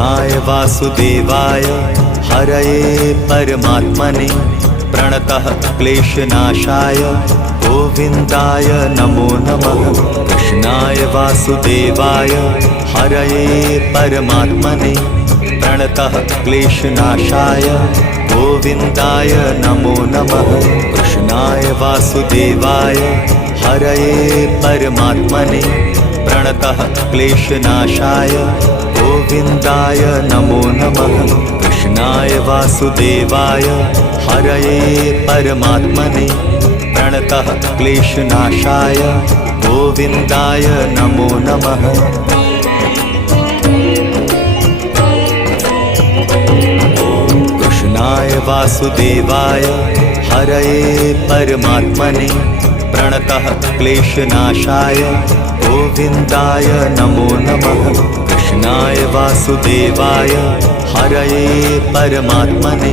कृष्णाय वासुदेवाय हरये परमात्मने प्रणतः क्लेशनाशाय गोविन्दाय नमो नमः। कृष्णाय वासुदेवाय हरये परमात्मने प्रणतः क्लेशनाशाय गोविन्दाय नमो नमः। कृष्णाय वासुदेवाय हरये परमात्मने प्रणतः क्लेशनाशाय गोविन्दाय नमो नमः। कृष्णाय वासुदेवाय हरये परमात्मने प्रणतः क्लेशनाशाय गोविन्दाय नमो नमः। कृष्णाय वासुदेवाय हरये परमात्मने प्रणतः क्लेशनाशाय गोविन्दाय नमो नमः। कृष्णाय वासुदेवाय हरये परमात्मने